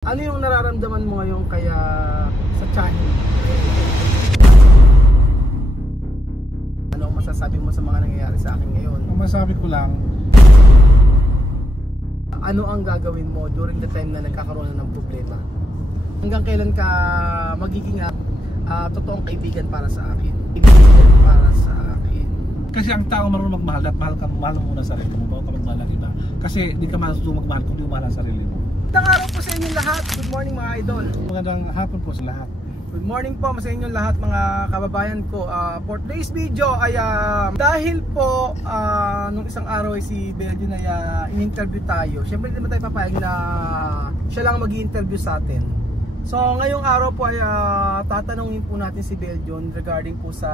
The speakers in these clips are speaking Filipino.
Ano yung nararamdaman mo ngayon kaya sa tiyahin? Ano ang masasabi mo sa mga nangyayari sa akin ngayon? Ang masabi ko lang, ano ang gagawin mo during the time na nagkakaroon ng problema? Hanggang kailan ka magiging totoong kaibigan para sa akin? Kaibigan para sa akin. kasi ang tao marunong magmahal at mahal mo muna sarili mo bago ka magmahal ng iba. Kasi di ka matutulong magmahal kung di mo mahal ang sarili mo. Magandang araw po sa inyong lahat. Good morning mga idol. Magandang hapon po sa lahat. Good morning po sa inyong lahat mga kababayan ko. For today's video ay dahil po nung isang araw ay si Belgian ay in-interview tayo. Siyempre hindi naman tayo papayag na siya lang mag-i-interview sa atin. So ngayong araw po ay tatanungin po natin si Belgian regarding po sa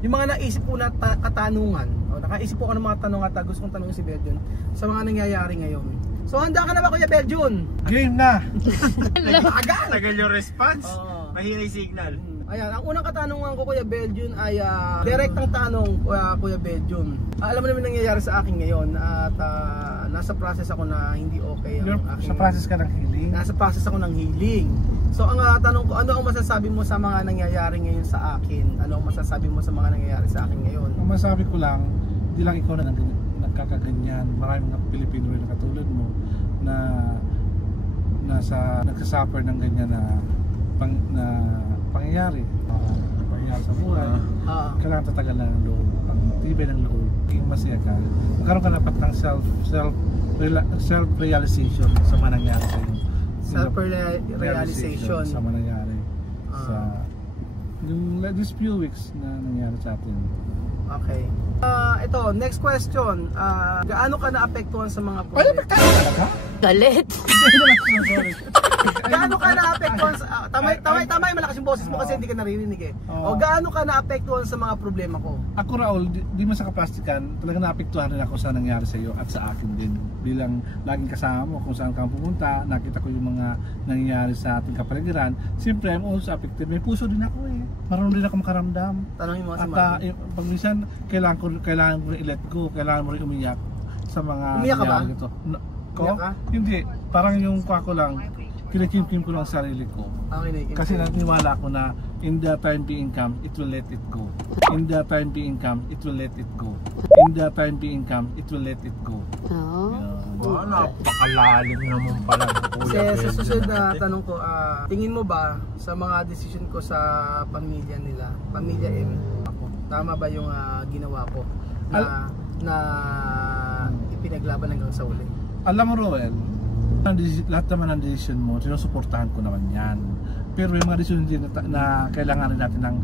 yung mga naisip po na katanungan. Nakaisip po ako ng mga tanong at gusto kong tanungin si Belgian sa mga nangyayari ngayon. So handa ka na ba Kuya Belgian? Game na! Tagal yung response. Mahina yung signal. Ayan, ang unang katanungan ko Kuya Belgian ay direktang tanong Kuya Belgian. Alam mo naman nangyayari sa akin ngayon at nasa process ako na hindi okay ang aking, sa process ka ng healing? Nasa process ako ng healing. So ang tanong ko, ano ang masasabi mo sa mga nangyayari ngayon sa akin? Ano ang masasabi mo sa mga nangyayari sa akin ngayon? Ang masabi ko lang, hindi lang ikaw na nagkakaganyan. Maraming mga Pilipino rin na katulad mo na nagsasuffer ng ganyan na pangyayari sa buhay. Kailangan tatagal na ng loob, ang tibay ng loob, maging masaya ka. Magkaroon ka dapat ng self-realization sa mga nangyari sa iyo. Self-realization sa mga nangyari sa these few weeks na nangyari sa atin. Okay. Ito, next question. Gaano ka naapektuhan sa mga Galit. Gaano ka naapektuhan sa tamay malakas yung boses mo kasi hindi ka naririnig eh. O gaano ka naapektuhan sa mga problema ko? Ako Raul, di mo sa kaplastikan, talagang naapektuhan rin ako sa nangyari sa iyo at sa akin din. Bilang laging kasama mo kung saan ka pumunta, nakita ko yung mga nangyayari sa ating kapaligiran. Siyempre, I'm also affected. May puso din ako eh. Marunong din ako makaramdam. Tanongin mo at pag minsan, kailangan ko rin i-let go, kailangan mo rin umiyak sa mga umiyak ka ba? Ito. Umiyak ka? Hindi, parang yung ako lang, kinikim-kim ko lang sarili ko. Kasi naniniwala ko na in the time being come, it will let it go. In the time being come, it will let it go. In the time being come, it will let it go. Napakalalim naman pala. Kasi sa susunod na tanong ko, tingin mo ba sa mga decision ko sa pamilya nila, pamilya M, ako, tama ba yung ginawa ko na ipinaglaban hanggang sa uli? Alam mo Roel, lahat naman ng decision mo, sinusuportahan ko naman yan. Pero yung mga decision din na kailangan rin natin ng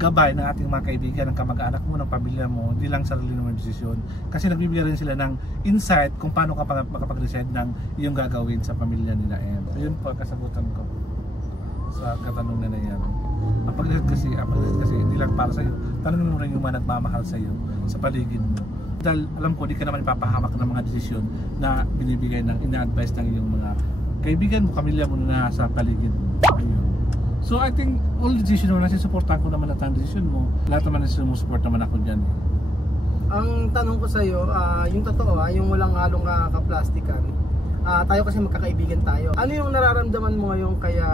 gabay ng ating mga kaibigan, ng kamag-anak mo, ng pamilya mo, hindi lang sarili mo yung desisyon. Kasi nagbibigay rin sila ng insight kung paano ka makapag-decide ng iyong gagawin sa pamilya nila. Yun po kasagutan ko sa katanungan na yan. Ang pag-decide kasi hindi lang para sa iyo. Tanungin mo rin yung mga nagmamahal sa iyo, sa paligid mo. Dahil alam ko, di ka naman ipapahamak ng mga desisyon na binibigay ng ina-advise ng iyong mga kaibigan mo, pamilya mo na sa paligid mo. Ayun. So I think all the decision mo, nasusuportahan ko naman at ang decision mo. Lahat naman nasusupport naman ako dyan. Ang tanong ko sa iyo, yung totoo, yung walang halong kaplastikan. Tayo kasi magkakaibigan tayo. Ano yung nararamdaman mo ngayon kaya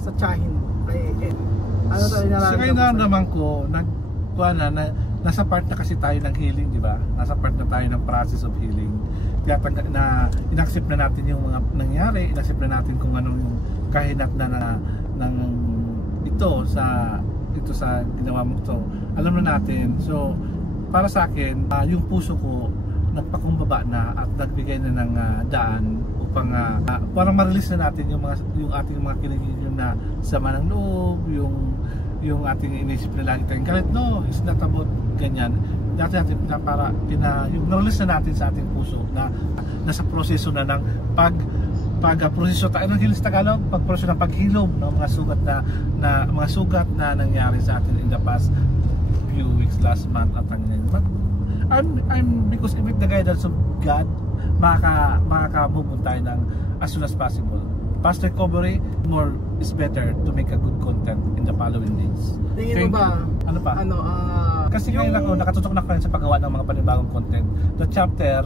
sa tiyahin mo? Ano tayo nararamdaman ko, nasa part na kasi tayo ng healing, di ba? Nasa part na tayo ng process of healing. In-accept na natin yung mga nangyari, in-accept na natin kung anong yung kahinat na ng ito sa ginawa mo ito. Alam na natin. So, para sa akin, yung puso ko nagpakumbaba na at nagbigay na ng daan upang parang ma-release na natin yung ating mga kinagigil na sama ng loob, yung ating inisip na lagi tayong galit. No, it's not about ganyan. Dati natin yung na-release na natin sa ating puso na nasa proseso na ng proseso tayo ng healing sa Tagalog, proseso ng paghilom ng mga sugat na nangyari sa atin in the past few weeks, last month at hanggang ngayon. But because with the guidance of God, makaka-move tayo ng as soon as possible. Past recovery, more is better to make a good content in the following days. Tingin mo ba? Ano pa? Kasi yung... ngayon ako, nakatutok na ko sa paggawa ng mga panibagong content. Yung chapter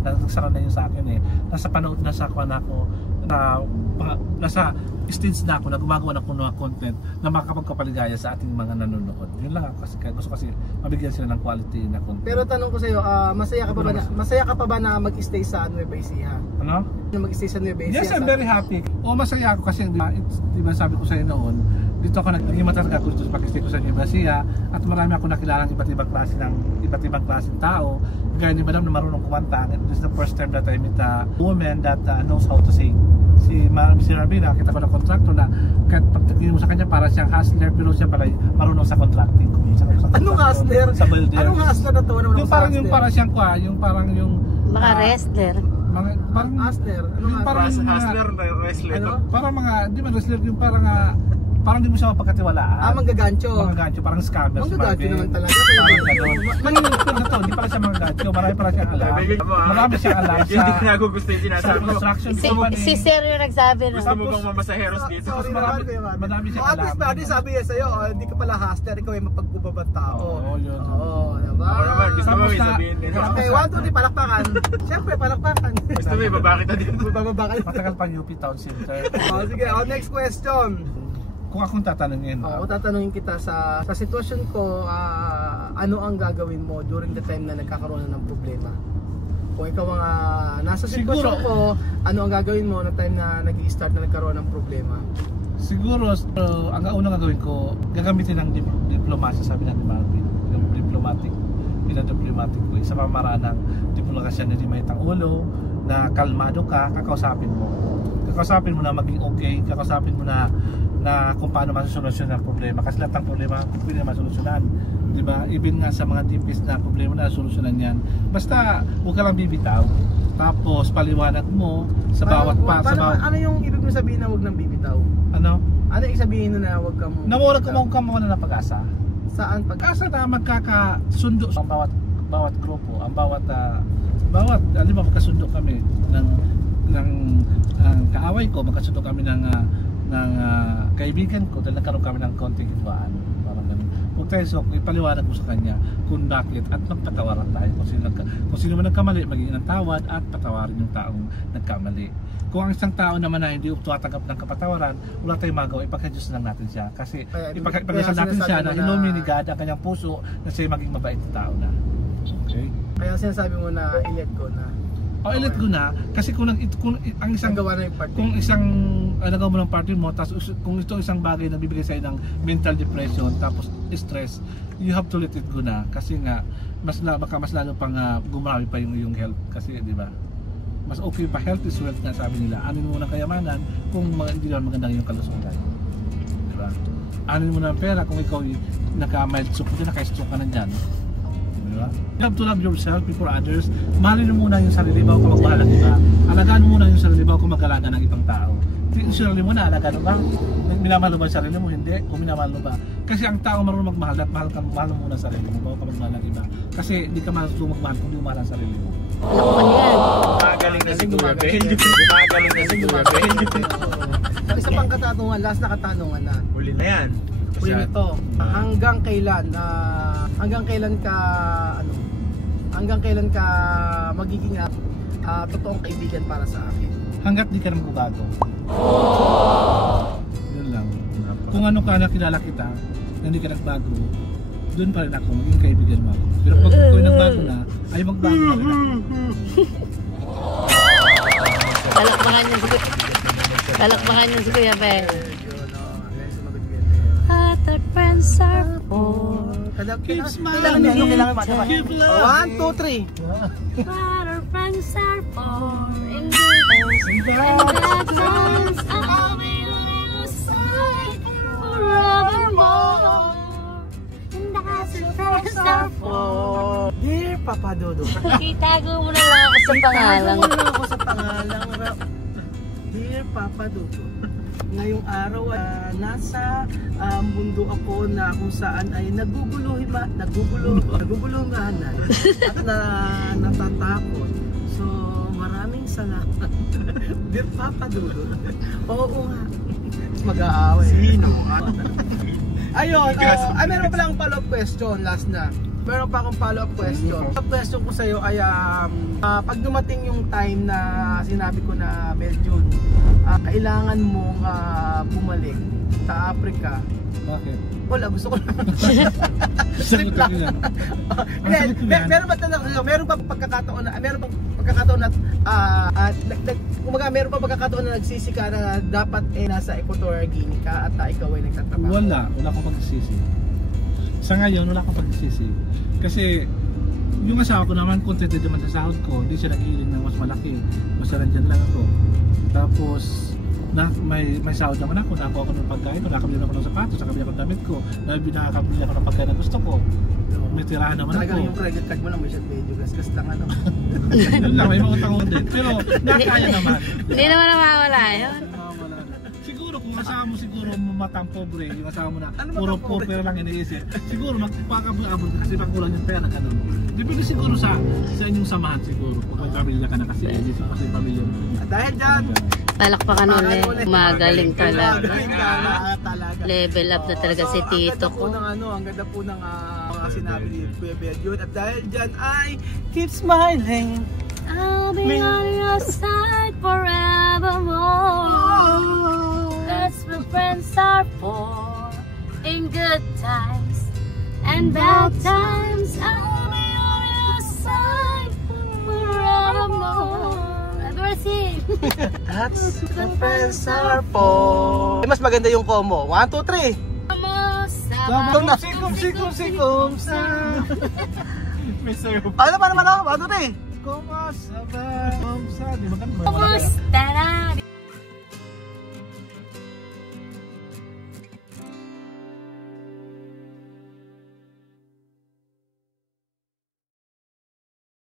na nagsara na yun sa akin eh. Nasa panood na sa ako nasa stage na ako na gumagawa ng mga content na makakapagpapaligaya sa ating mga nanonood. Yun lang ako kasi gusto kasi mabigyan sila ng quality na content. Pero tanong ko sa iyo, masaya ka pa ba na mag-stay sa Nueva Ecija? Ano? Na mag-stay sa Nueva Ecija? Yes, I'm very happy. Masaya ako kasi di ba sabi ko sa iyo noon, dito ako naging mataraga ko dito sa pag-stay ko sa Nueva Ecija at marami ako nakilalang iba't ibang klaseng tao. Gaya ni Madam na marunong kumanta. This is the first time that I meet a woman that knows how to sing. Si Rabina, nakita ko ng contractor na kahit pagtingin mo sa kanya para siyang hustler pero siya pala marunong sa contracting. Anong hustler? Sa builder. Anong hustler na to? Yung parang siyang mga wrestler. Parang hustler. Hustler na yung wrestler. Parang mga, di ba wrestler yung parang di mo siya mapagkatiwalaan. Manggagancho. Manggagancho, parang scammer. Manggagancho naman talaga. Hindi pala siya manggagancho, marami pala siyang alam. Marami siyang alam Hindi ko nagugusto yung sinasabi mo. Construction company. Si Sir yung nagsabi na. Gusto mo bang mamasaheros dito? Marami siyang alam. At least sabi niya sa'yo, hindi ka pala hustler, ikaw ay mapagkubabang tao. Oo, yun. Oo, diba? Ako naman, gusto mo isabihin ganyan. Okay, 1, 2, 3, palakpakan. Siyempre, palakpakan. Gusto mo ibaba kita dito. Bababa ka. Matagal pa UP Town Center. Sige, next question. Kung akong tatanungin, tatanungin kita sa sitwasyon ko, ano ang gagawin mo during the time na nagkakaroon ng problema? Kung ikaw mga nasa sitwasyon ko, ano ang gagawin mo na time na nag-i-start na nagkaroon ng problema? Siguro, ang unang gagawin ko, gagamitin ng diplomasya, sabi natin Marvin, yung diplomatic ko, isa pamaraan ng diplomasya na di may ulo, na kalmado ka, kakausapin mo na maging okay, kakausapin mo na kung paano masosolusyon ang problema, kasi lahat ng problema pwede na masolusyonan, di ba? Even nga sa mga deepest na problema na solusyonan yan, basta huwag ka lang bibitaw, tapos paliwanag mo sa bawat ano yung ibig mo sabihin na huwag nang bibitaw? Ano yung sabihin na huwag kang mawala ng pag-asa? Saan pag-asa? Na magkakasundo ang bawat grupo, ang bawat magkasundo kami ng kaaway ko, magkasundo kami ng kaibigan ko dahil nagkaroon kami ng konting hidwaan, parang ganun. Huwag tayo ipaliwanag mo sa kanya kung bakit at magpatawaran tayo kung sino man nagkamali, maging ng tawad at patawarin yung taong nagkamali. Kung ang isang tao naman na hindi tumatanggap ng kapatawaran, wala tayong magawa, ipagka-Diyos lang natin siya kasi ipagka natin siya na ilumini God ang kanyang puso na siya maging mabait na tao na. Okay? Kaya sinasabi mo na i-let go na. I-let go na kasi kung ang isang gawa na yung party, kung isang nagawa mo ng party mo, tapos kung ito isang bagay na bibigay sa'yo ng mental depression tapos stress, you have to let it go na kasi nga baka mas lalo pang gumarawi pa yung health kasi di ba, mas okay pa, health is wealth na sabi nila. Anin mo ng kayamanan kung hindi naman maganda yung kalusugan, di ba? Anin mo ng pera kung ikaw naka-mild stroke, naka-stroke ka na dyan. You have to love yourself before others. Mahalin mo muna yung sarili bago ka magmahal ng iba. Alagaan mo muna yung sarili bago ka mag-alaga ng ibang tao. Yung sarili mo na, alagaan mo ba? Minamahal mo ba yung sarili mo? Hindi. Kung minamahal mo ba? Kasi ang tao marunong magmahal at mahal mo muna sarili mo bago ka magmahal ng iba. Kasi hindi ka marunong magmahal kung hindi mo mahal ang sarili mo. Magaling na si Kuya Ben. Isa pang katanungan, last na katanungan na. Huli na yan. Huli nito. Hanggang kailan ka magiging totoong kaibigan para sa akin? Hanggat di ka na magbabago. Yun lang. Kung ano ka nakilala kita, na hindi ka nagbago, doon pa rin ako, maging kaibigan mo ako. Pero pag ikaw nagbago na, ay magbago na rin ako. Palakpakan niyo si Kuya Ben. Other friends are for. Keep smiling, keep love. 1, 2, 3. Other friends are for. In good and bad times, I'll be on your side forevermore. And that's what friends are for. Dear Papa Dodo. Itago mo na lang ako sa pangalan. Dear Papa Dodo, ngayong araw nasa mundo ako na kung saan ay naguguluhanan at natatakot. So maraming salamat. Dear Papa Dodo. Oo nga. Mag-aaway. Sino? Ayun, meron palang follow-up question last na. meron pa akong follow-up question. Ang question ko sa'yo ay pag dumating yung time na sinabi ko na medyo kailangan mong bumalik sa Africa. Bakit? Wala, gusto ko lang. Sagot lang. ko yan. Meron ba meron pa pagkakataon na meron pa pagkakataon na nagsisi ka na dapat nasa Equatorial Guinea ka at ikaw ay nagtatrabaho? Wala akong pagsisisi. Sa ngayon, wala akong pagsisisi. Kasi yung asawa ko naman, contented naman sa sahod ko. Hindi siya nag-iiling ng mas malaki. Basta nandyan lang ako. Tapos, may sahod naman ako. Nakuha ako ng pagkain. Nakakabili ako ng sapatos. Nakakabili ako ng damit ko. Nakakabili ako ng pagkain na gusto ko. May tirahan naman ako. Talagang yung credit card mo lang may shot medyo gas lang ano. Yun lang, may mga tangon din. Pero nakaya naman. Hindi naman nawawala yun. Siguro kung asawa mo siguro matang pobre, yung asawa mo na Ano puro matang pobre? pera lang iniisip, siguro magpapakabot kasi makulang yung pera ganun. Depende siguro sa inyong samahan siguro kung may pamilya ka na kasi kasi pamilya mo. At dahil dyan, Palakpakan ulit. Magaling talaga. magaling ka talaga. Level up na talaga si Tito ko. Ang ganda po ng mga sinabi ni Kuya Bedyon. At dahil dyan ay keep smiling. I'll be on your side forevermore. That's what friends are for. In good times and bad times, I'll be on your side forevermore. Everyone sing. That's what friends are for. Mas maganda yung combo. 1, 2, 3. Vamos a Sikum sa may sayo. Ano pa naman ako? 1, 2, 3. Kumas sa di ba kan? Kumusta na?